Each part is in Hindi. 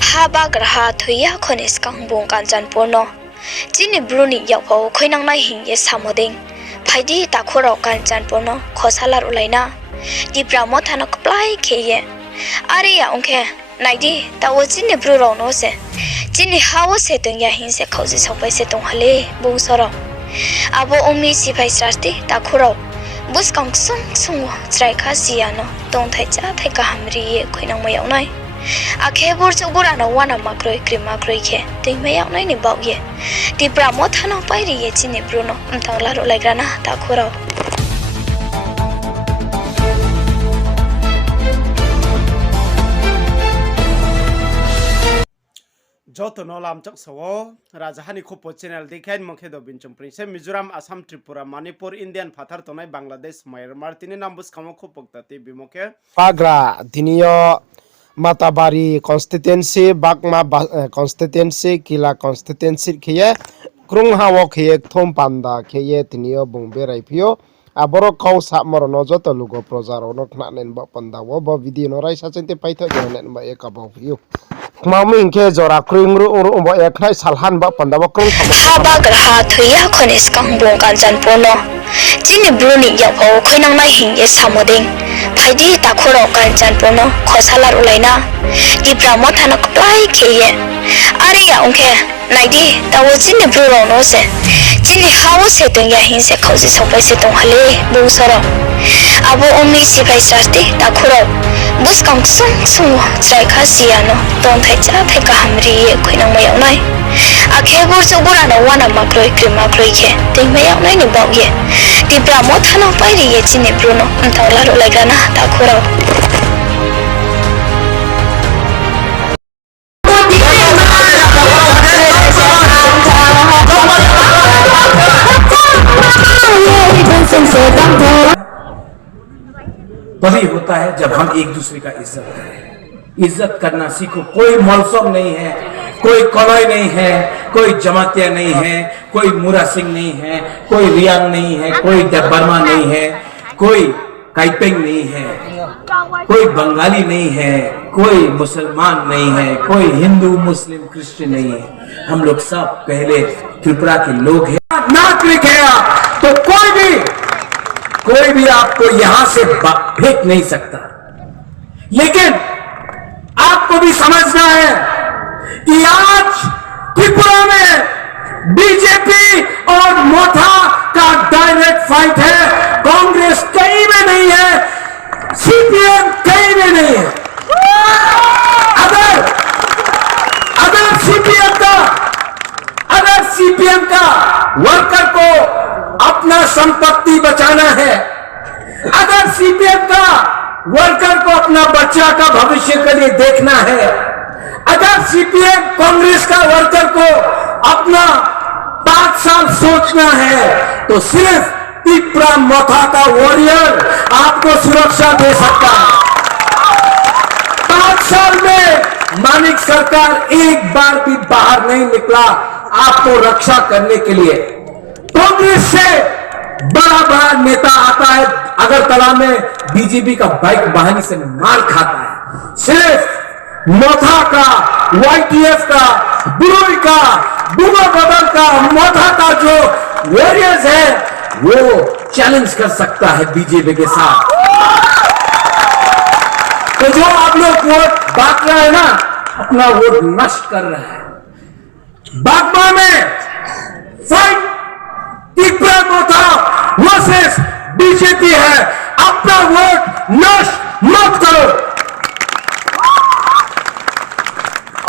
haba graha thuya khonis kangbong kanjan porno chini bruni yakho khoinangnai hingye samoding phaidi takhoro kanjan porno khosalar ulaina dipra mothano kplai kheye ari ya ongkhe naidi tawo chini bru ro no se chini hawo se tungya hinse khauji sopai se tonghale bungsoro abo omi sipai srasti takhoro bus kang sung sung trai kha siano tong thai cha thai ka hamri khoinang ma yawnai akhe bur chubura na wana makroi krima kroi khe ting ma yawnai ni bau ye ti pramo thano pai ri ye chini bruno amtangla ro laigrana takhoro Joto no lam chak sawo Rajahani Khopo channel dikhain mokhe do binchum prince Mizoram Assam Tripura Manipur Indian phathar tonai Bangladesh Myanmar tini nambus khamo khopok tati bimokhe Pagra dinio Matabari constituency Bakma constituency Kila constituency khiye krung hawo khiye thom panda khiye dinio bung berai phio aboro kau samoro no joto lugo projaro no khnanen ba panda wo ba video no raisa chente paitha jonen ba ekabo phio Mami ingke jora kring ru umbo eknai salhan ba panda ba krung haba graha thuya khonis kangbong kanjan porno chini bruni yakho khoinangnai hingye samoding phaidi takhoro kanjan porno khosalar ulaina dipra mothano kplai kheye ari ya ongkhe naidi tawo chini bru ro no se chini hawo se tungya hinse khauji sopai se tonghale bungsoro abo omi sipai srasti takhoro bus kang sung sung trai kha siano tong thai cha thai ka hamri khoinang ma yawnai akhe bur chubura na wana makroi krima kroi khe ting ma yawnai ni bau ye ti pramo thano pai ri ye chini bruno amtangla ro laigrana takhoro तभी होता है जब हम एक दूसरे का इज्जत करें। इज्जत करना सीखो। कोई मौसम नहीं है, कोई कलई नहीं है, कोई जमातिया नहीं है, कोई मुरा सिंह नहीं है, कोई रियांग नहीं है, कोई बर्मा नहीं है, कोई काइपेंग नहीं है, कोई बंगाली नहीं है, कोई मुसलमान नहीं है, कोई हिंदू मुस्लिम क्रिश्चियन नहीं है। हम लोग सब पहले त्रिपुरा के लोग हैं। नागरिक है आप तो कोई भी आपको यहां से फेंक नहीं सकता। लेकिन आपको भी समझना है कि आज त्रिपुरा में बीजेपी और मोथा का डायरेक्ट फाइट है। कांग्रेस कहीं में नहीं है, सीपीएम कहीं में नहीं है। अगर सीपीएम का वर्कर को अपना संपत्ति बचाना है, अगर सीपीएम का वर्कर को अपना बच्चा का भविष्य के लिए देखना है, अगर सीपीएम कांग्रेस का वर्कर को अपना 5 साल सोचना है, तो सिर्फ त्रिपुरा मोथा का वॉरियर आपको सुरक्षा दे सकता है। 5 साल में मानिक सरकार एक बार भी बाहर नहीं निकला आपको रक्षा करने के लिए। कांग्रेस से बड़ा नेता आता है अगरतला में, बीजेपी का बाइक वाहनी से मार खाता है। सिर्फ मोथा का, वाईटीएफ का, बुरुई का, बुमा बदल का, मोथा का जो वॉरियर्स है वो चैलेंज कर सकता है बीजेपी के साथ। तो जो आप लोग वोट बांट रहे हैं ना, अपना वोट नष्ट कर रहे हैं। बागमा में फाइट त्रिपुरा मोथा वर्सेस बीजेपी है। अपना वोट नष्ट मत करो।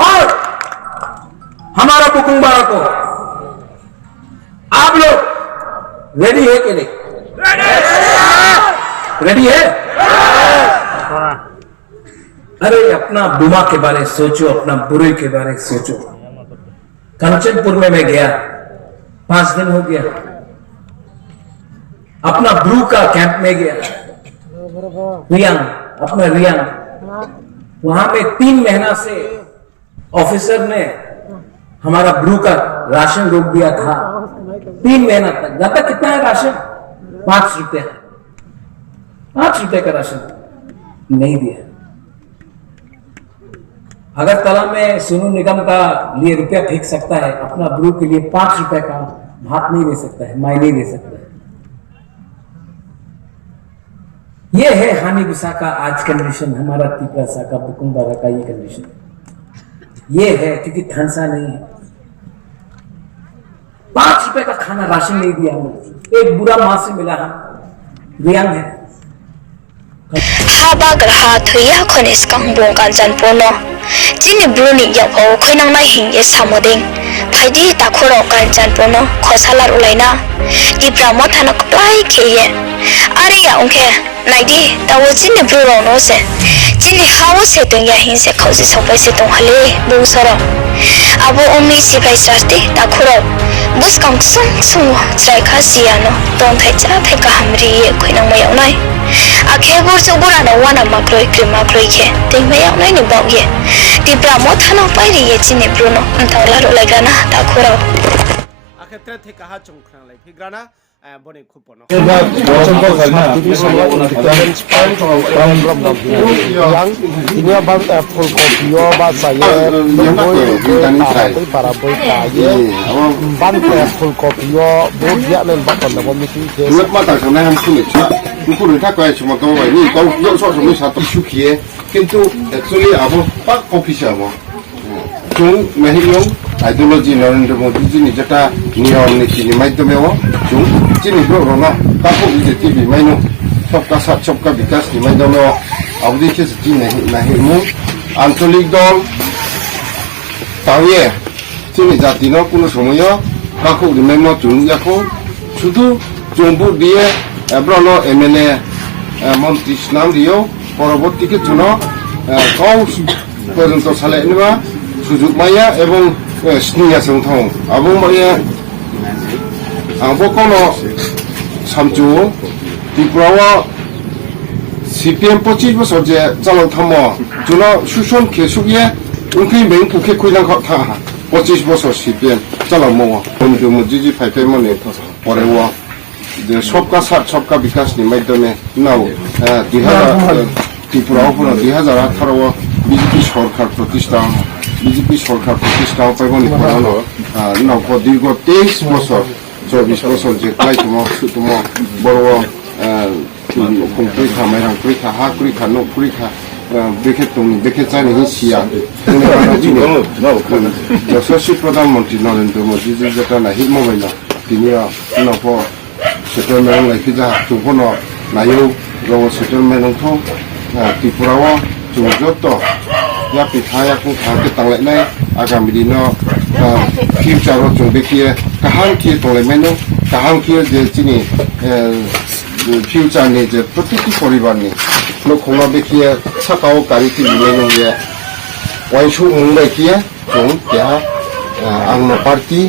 और हमारा बुकुंबारा को आप लोग रेडी है कि नहीं? रेडी है? अरे अपना बुमा के बारे सोचो, अपना बुरे के बारे सोचो। कंचनपुर में मैं गया, 5 दिन हो गया। अपना ब्रू का कैंप में गया, रियांग वहां में 3 महीना से ऑफिसर ने हमारा ब्रू का राशन रोक दिया था। 3 महीना तक। जाता कितना है राशन? 5 रुपया। 5 रुपए का राशन नहीं दिया। अगर तला में सोनू निगम का लिए रुपया फेंक सकता है, अपना ब्रू के लिए 5 रुपए का भात नहीं दे सकता है, माई नहीं दे सकता है। ये है हानि गुस्सा का आज कंडीशन, हमारा तीपरा सा का बुकुंबारा का ये कंडीशन ये है, क्योंकि थानसा नहीं है। 5 रुपए का खाना राशन नहीं दिया हम लोग, एक बुरा माँ से मिला, हम रियांग है। haba graha thuya khonis kangbong kanjan pono chini bruni yapo khoinang nai hing ye samoding phaidi takhoro kanjan pono khosalar ulaina dipra mothana kplai kheye are ya ongke naidi tawo chini bruro no se chini hawo se tungya hin se khosi sopai se tonghale bungsoro abo omi sibai sasti takhoro bus kang sung sung chrai khasiano ton thai cha thai ka hamri ye khoinang mayau nai akhe bor chu bora no wana makroi krimakroi khe ting mayau nai ni bau ye dipra mothana pai ri ye chini bruno antawla ro laigana takhoro akhetre theka ha chungkhrang lai phigrana boni khupono yang ini abang full kopi ba saya para2 kaya ban full kopi bo dia len ba kon bo meeting ke lut ma ta sang na ham khuni cha khuni ta kai chuma ko wai ni ko yo so so mi sa to shu khie kintu actually abo pa kopi sha mo chung mahiyong ideology Narendra Modi ji ni jata niyom নীতি ni মাধ্যমেও chung chini bro rona ta ko bi ti bi mai no सबका साथ सबका विकास ni মাধ্যমেও abdi ke ji nahi mu আঞ্চলিক দল তাওয়ে chini jati no কোনো সময় কাকো রিমেমো chung yakho শুধু জম্বু দিয়ে ব্রনো এমএলএ মন্ত্রী নাম দিও পরবর্তীকে জন্য কও পর্যন্ত সালে নিবা সুযোগ মাইয়া এবং স্নিয়া সংথং আবু মাইয়া আবো কোন সামচু ত্রিপুরা সিপিএম 25 বছর যে চালাও থাম জুন সুশন খেসুকিয়ে উনকি বেং পুকে কইলাং কথা 25 বছর সিপিএম চালাও মো বন্ধু মুজি ফাইফাই মনে পরে ও যে সবকা সাথ সবকা বিকাশ নি মাধ্যমে নাও 2000 ত্রিপুরা 2018 বিজেপি সরকার প্রতিষ্ঠা বিজেপি সরকার প্রতিষ্ঠা পাইবনি পড়ানো নব দীর্ঘ 23 বছর 24 বছর যে তাই তোমা বড় পরীক্ষা মাইরাং পরীক্ষা হা পরীক্ষা ন পরীক্ষা দেখে তুমি দেখে চাইনি হিসিয়া যশস্বী প্রধানমন্ত্রী নরেন্দ্র মোদী যে যেটা নাহি মোবাইল তিনি নব সেটেলমেন্ট লাইফি যা চুপন নাইও রব সেটেলমেন্ট থ ত্রিপুরাও চুজত ya pitaya ku khake tanglai nai agami dino future ro chungbe ki kahang ki tole meno kahang ki je chini future ni je protiki poribar ni no khoma be ki sakao kari ki meno ye waishu mungai ki chung ya angno party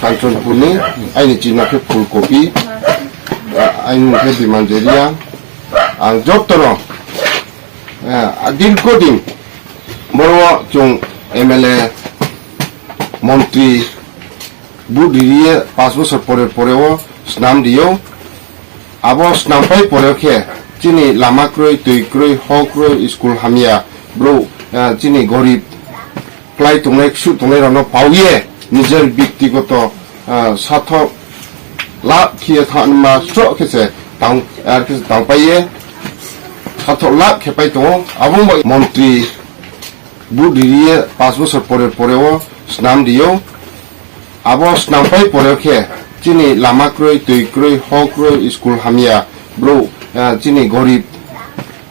kanchon puni aini china ke fulkopi aini ke dimanjeria ang jotoro adin koding বড় চং এমএলএ মন্ত্রী বুদিয়ে 5 বছর পরেও স্নাম দিও আবো স্নাম পাই পরেখে চিনি লামাক্রই তৈক্রই হক্রই স্কুল হামিয়া ব্রো চিনি গরিব ক্লাই তোমরা একশু তোমরা রানো পাউয়ে নিজের ব্যক্তিগত স্বার্থ লাভ খিয়ে থানমা স্ট্রক খেছে তাং আর কিছু তাং পাইয়ে স্বার্থ লাভ খেপাই তো আবো মন্ত্রী বুদিয়ে 5 বছর পরেও স্নাম দিও আবো স্নাম পাই পরেখে চিনি লামাক্রই তৈক্রই হক্রই স্কুল হামিয়া ব্রো চিনি গরিব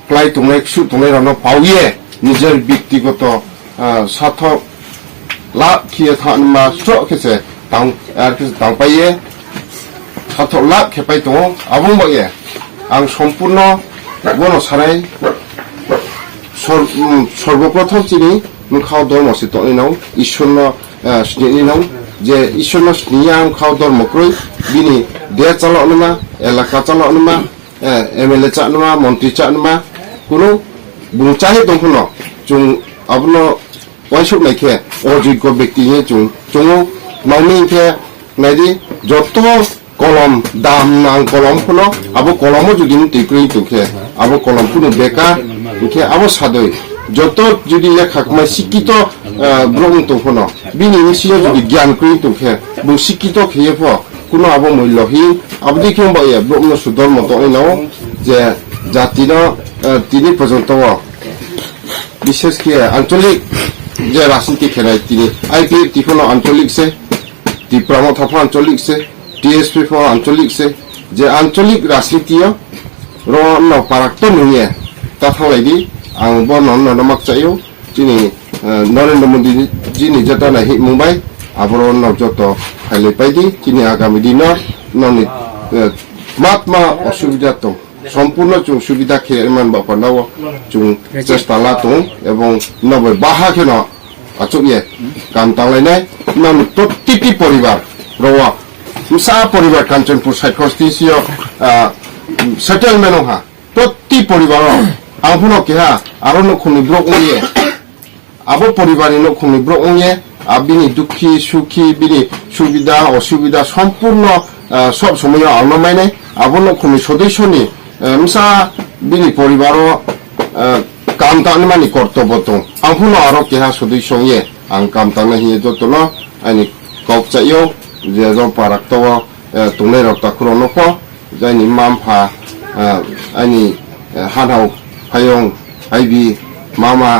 ক্লাই তোমরা একশু তোমরা রানো পাউয়ে নিজের ব্যক্তিগত স্বার্থ লাভ খিয়ে থানমা স্ট্রক খেছে তাং আর কিছু তাং পাইয়ে স্বার্থ লাভ খেপাই তো আবো মাইয়ে আং সম্পূর্ণ গণ সারাই সর্বপ্রথম চিনি খাও ধর্ম সে তনিনাও ঈশ্বর স্নেহিনাও যে ঈশ্বর স্নেহিয়া খাও ধর্মক্রই বিনি দেশ চালানো এলাকা চালানো এমএলএ চালানো মন্ত্রী চালানো কোনো বুংচাহে দংখন जों आपनो वाइसुक नाइखे अयोग्य व्यक्ति ने जों मावनी के नाइदि जत कलम दाम नां कलम फनो आबो कलमो जुदि तिक्रि तुखे आबो कलम फुनु बेका इखे आबो सादै joto judi ya khakma sikito brong to phono bini nisiyo judi gyan kri to khe bu sikito khiye pho kuno abo moillo hi abdi kyong ba ya brong no sudor moto ino je jati no tini পর্যন্ত বিশেষ করে আঞ্চলিক যে রাজনীতি খেলায় তিনি আইপিএফ টিফোনো আঞ্চলিক সে ত্রিপুরা থাফা আঞ্চলিক সে টিএসপি ফো আঞ্চলিক সে যে আঞ্চলিক রাজনীতিও রন পারাক্ত নুয়ে তা থালাইদি আং বর্ণন নমাক চাইও যিনি নরেন্দ্র মোদী যিনি যেটা নাহি মুম্বাই আবরণ যত খাইলে পাইদি তিনি আগামী দিন ননি মাতমা অসুবিধা তো সম্পূর্ণ চুং সুবিধা খেমান বাপান্দাও চুং চেষ্টা লাতুং এবং নবে বাহা খেন আচুয়ে কাম তাংলাইনাই নন প্রত্যেকটি পরিবার রওয়া মুসা পরিবার কাঞ্চনপুর সাইকস্টিসিও সেটেলমেন্ট হা প্রতি পরিবার আংফুন কেহা আরো নখুনি ব্লক উয়ে আবো পরিবারনি নখুনি ব্লক উয়ে আবিনি দুঃখী সুখী বিনি সুবিধা অসুবিধা সম্পূর্ণ সব সময় আলমাইনাই আবো নখুনি সদস্যনি মুসা বিনি পরিবারও কাম তাংনি মানি কর্তব্য দं আংফুন আরো কেহা সদস্য ইয়ে আং কাম তাংনা হিয়ে যতন আইনি কক চাইও যে জন পারাক্ত তংনাই রক তাখুর নফ যাইনি মামফা আইনি হানাও হায়ং আইবি মামা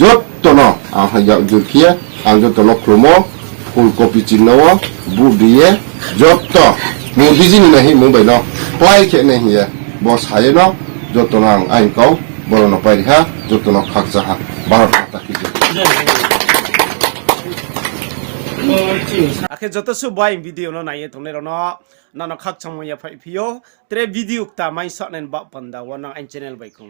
যতন আং হাইয়াক জুরখিয়ে আং যতন খুলমো ফুলকপি চিহ্নও বুদিয়ে যত মুদিজিনি নাহি মুম্বাই ন প্লাই খে নাহি বস হায়ে ন যতন আং আইন কাও বড় পাইরিহা যতন খাকজাহা ভারত মাতা কি আখে যত সু বাই video no naye thone ro no na no khak changmo ya phai phio tre video ta mai sa nen ba panda wa na channel bai khong